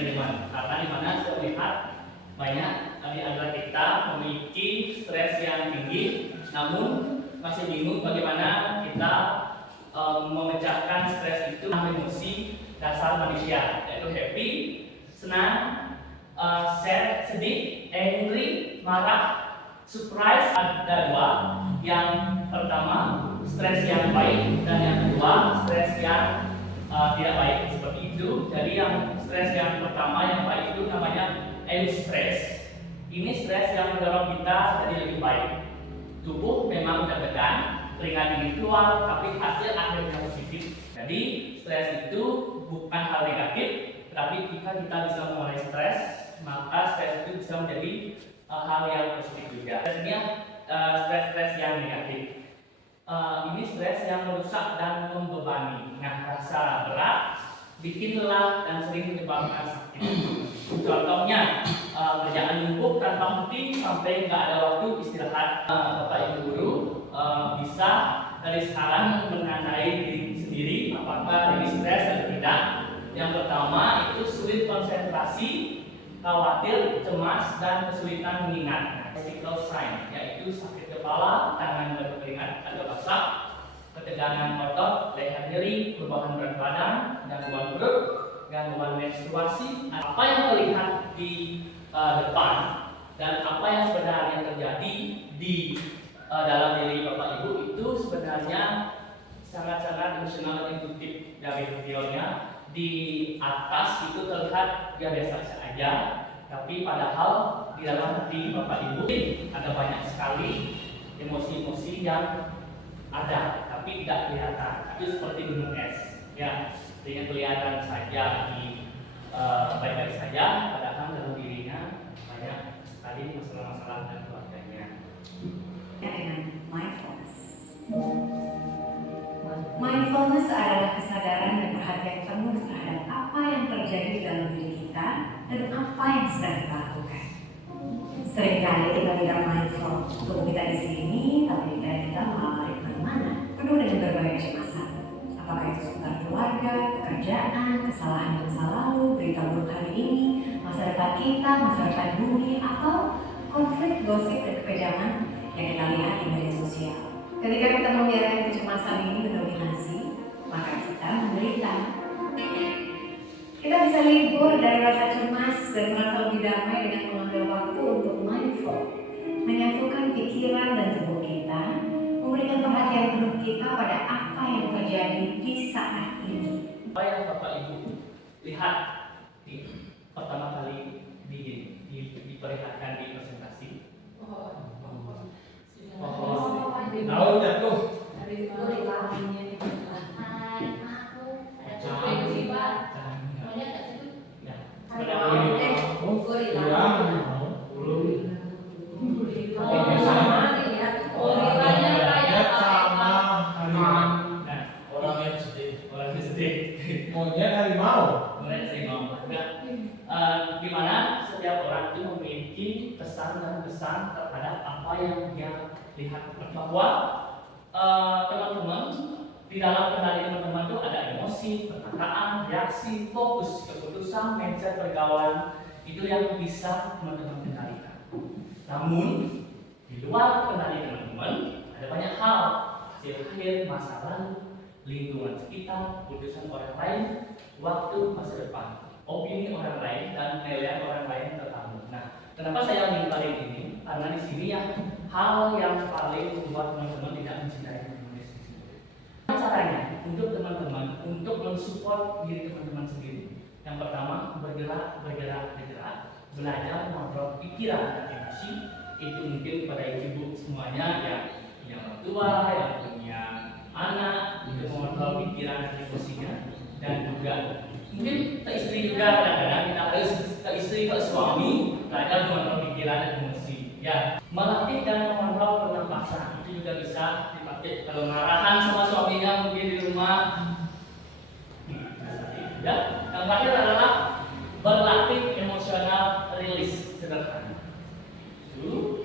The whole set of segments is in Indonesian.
manajemen. Karena di mana saya lihat banyak di antara kita memiliki stres yang tinggi, namun masih bingung bagaimana kita memecahkan stres itu dengan emosi dasar manusia, yaitu happy, senang, sad, sedih, angry, marah, surprise. Ada dua. Yang pertama stres yang baik dan yang kedua stres yang tidak baik, seperti itu. Jadi yang stres yang pertama yang baik itu namanya eustress. Ini stres yang mendorong kita jadi lebih baik. Tubuh memang deg-degan, keringat dingin keluar, tapi hasil akhirnya positif. Jadi stres itu bukan hal negatif, tapi jika kita bisa mengurangi stres, maka stres itu bisa menjadi hal yang positif juga. Biasanya stres yang negatif. Ini stres yang merusak dan membebani. Nah, rasa berat, bikin lelah dan sering menyebabkan sakit. Contohnya kerjaan numpuk tanpa henti sampai nggak ada waktu istirahat. Bapak Ibu guru bisa dari sekarang menandai diri sendiri apakah lagi stres atau tidak. Yang pertama itu sulit konsentrasi, khawatir, cemas, dan kesulitan mengingat. Physical sign yaitu sakit kepala, tangan berkeringat atau basah, ketegangan otot, leher nyeri, perubahan berat badan, gangguan perut, gangguan menstruasi. Apa yang terlihat di depan dan apa yang sebenarnya terjadi di dalam diri Bapak Ibu itu sebenarnya sangat-sangat emosional dan intuitif. Dari videonya di atas itu terlihat dia biasa saja, tapi padahal di dalam hati Bapak Ibu ada banyak sekali emosi-emosi yang ada tapi tidak kelihatan. Itu seperti gunung es, ya, dengan kelihatan saja di baik-baik saja, padahal dalam dirinya banyak sekali masalah-masalah dan keluarganya. Dengan mindfulness. Mindfulness adalah kesadaran dan perhatian penuh terhadap apa yang terjadi dalam diri kita dan apa yang sedang kita lakukan. Seringkali kita tidak mindful untuk kita di sini, tapi kita malah lari kemana-mana, penuh dengan berbagai kecemasan. Apakah itu seputar keluarga, pekerjaan, kesalahan masa lalu, berita buruk hari ini, masa depan kita, masa depan bumi, atau konflik, gosip, dan kekejaman yang kita lihat di media sosial. Ketika kita membiarkan kecemasan ini mendominasi, maka kita menderita. Kita bisa libur dari rasa cemas dan merasa lebih damai dengan mengambil waktu untuk mindful, menyatukan pikiran dan tubuh kita, memberikan perhatian penuh kita pada apa yang terjadi di saat ini. Apa yang Bapak Ibu lihat di pertama kali diperlihatkan di presentasi? Tahu jatuh dari gorila ini aku ada tiba-tiba soalnya kat situ gimana setiap orang itu memiliki kesan dan kesan terhadap apa yang dia lihat, bahwa teman-teman di dalam kendali teman-teman itu ada emosi, perkataan, reaksi, fokus, keputusan, mindset, pergaulan, itu yang bisa teman-teman kendalikan. Namun di luar kendali teman-teman ada banyak hal, hasil akhir, masa lalu, lingkungan sekitar, keputusan orang lain, waktu masa depan, opini orang lain, dan penilaian orang lain terkamu. Nah, kenapa saya mengingkari ini? Karena di sini ya hal yang paling membuat teman-teman tidak mencintai teman-teman sendiri. Caranya untuk teman-teman untuk mensupport diri teman-teman sendiri. Yang pertama, bergerak, belajar mengontrol pikiran dan emosi. Itu mungkin pada ibu semuanya yang punya orang tua, yang punya anak, untuk mengontrol pikiran dan emosinya, dan juga mungkin ke istri juga kadang-kadang kita harus ke istri, ke suami belajar mengontrol pikiran dan emosi. Ya, melatih dan mengontrol pernapasan itu juga bisa dipakai kalau marahan sama suaminya mungkin di rumah. Ya, yang terakhir adalah berlatih emosional release sederhana. Dulu.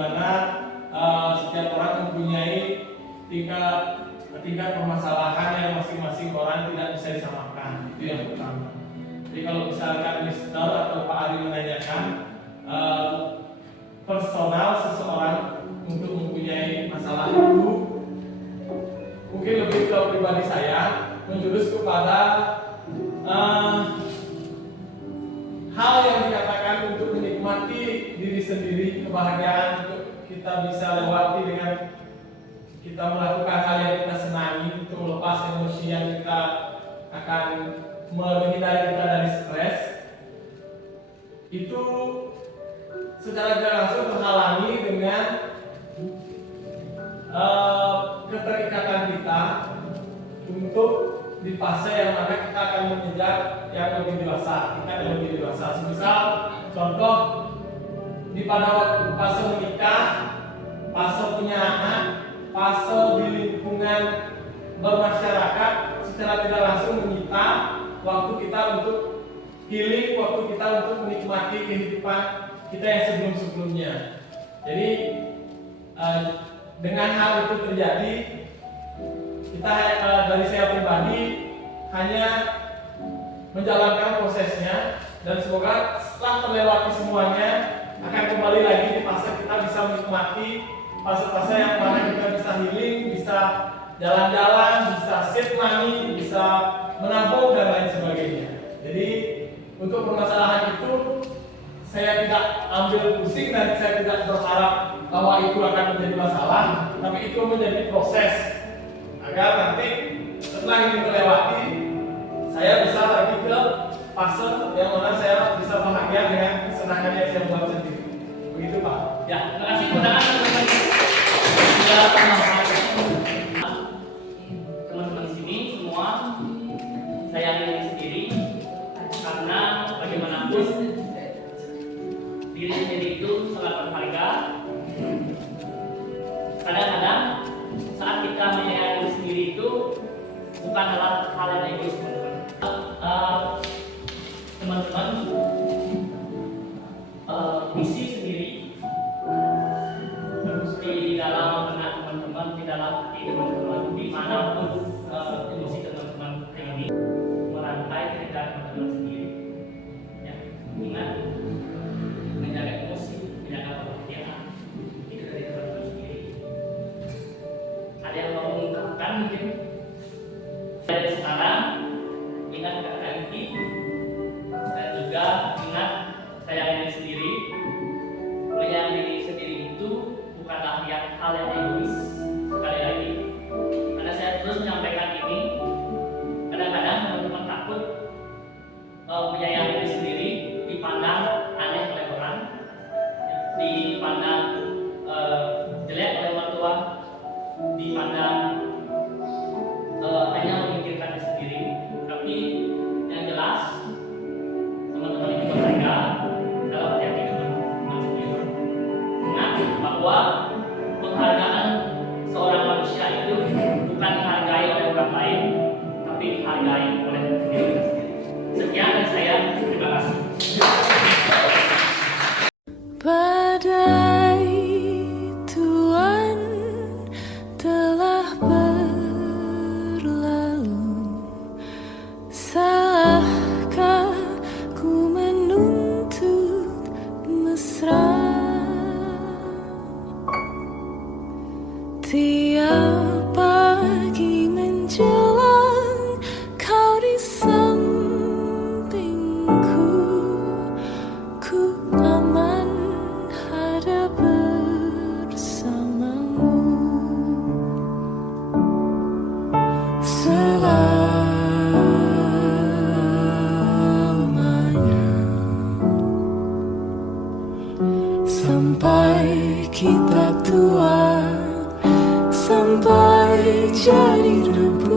mana setiap orang mempunyai tingkat permasalahan yang masing-masing orang tidak bisa disamakan. Itu yang pertama. Jadi kalau misalkan Mister atau Pak Ari menanyakan personal seseorang untuk mempunyai masalah itu, mungkin lebih ke pribadi saya menjurus kepada hal yang dikatakan untuk menikmati diri sendiri, kebahagiaan untuk kita bisa lewati dengan kita melakukan hal yang kita senangi, untuk melepas emosi yang kita akan menghindari kita dari stres. Itu secara tidak langsung terhalangi dengan keterikatan kita untuk di fase yang mana kita akan mengejar yang lebih dewasa, tingkat yang lebih dewasa. Misal contoh di pada waktu fase menikah, fase punya anak, fase di lingkungan bermasyarakat, secara tidak langsung menyita waktu kita untuk healing, waktu kita untuk menikmati kehidupan kita yang sebelum-sebelumnya. Jadi dengan hal itu terjadi, kita dari saya pribadi hanya menjalankan prosesnya, dan semoga setelah terlewati semuanya akan kembali lagi di fase kita bisa menikmati fase-fase yang mana kita bisa healing, bisa jalan-jalan, bisa save money, bisa menabung dan lain sebagainya. Jadi untuk permasalahan itu saya tidak ambil pusing dan saya tidak berharap bahwa itu akan menjadi masalah, tapi itu menjadi proses agar nanti setelah ini terlewati saya bisa lagi ke fase yang mana saya bisa bahagia dengan kesenangan yang saya buat sendiri. Begitu Pak. Ya, terima kasih undangan teman-teman. Teman-teman di sini semua saya ingin sendiri, karena bagaimanapun diri sendiri itu sangat berharga. Kadang-kadang saat kita menyayangi diri sendiri itu bukan hal yang egois, teman-teman. Misi sendiri di dalam benak teman-teman, di dalam hati teman-teman, dimanapun emosi teman-teman ini merangkai cerita teman-teman sendiri. Ya, ingat menjaga emosi, menjaga kebahagiaan itu dari teman-teman sendiri. Ada yang mau mengungkapkan mungkin dari sekarang, ingat kata inti dan juga ingat sayangi diri sendiri. Menyayangi diri sendiri itu bukanlah hal yang egois. Sekali lagi, karena saya terus menyampaikan ini, kadang-kadang teman-teman takut menyayangi diri sendiri dipandang aneh oleh orang, dipandang jelek oleh orang tua, dipandang hanya memikirkan diri sendiri. Tapi yang jelas teman-teman itu berharga dalam hati teman-teman sendiri. Ingat bahwa penghargaan seorang manusia itu bukan dihargai oleh orang lain, tapi dihargai oleh diri kita sendiri. Sekian dari saya, terima kasih. Badai Tuhan telah berlalu, salahkah ku menuntut mesra? Tiap pagi menjelang kau di sampingku, ku aman ada bersamamu selamanya, sampai kita tua, sampai jadi debu.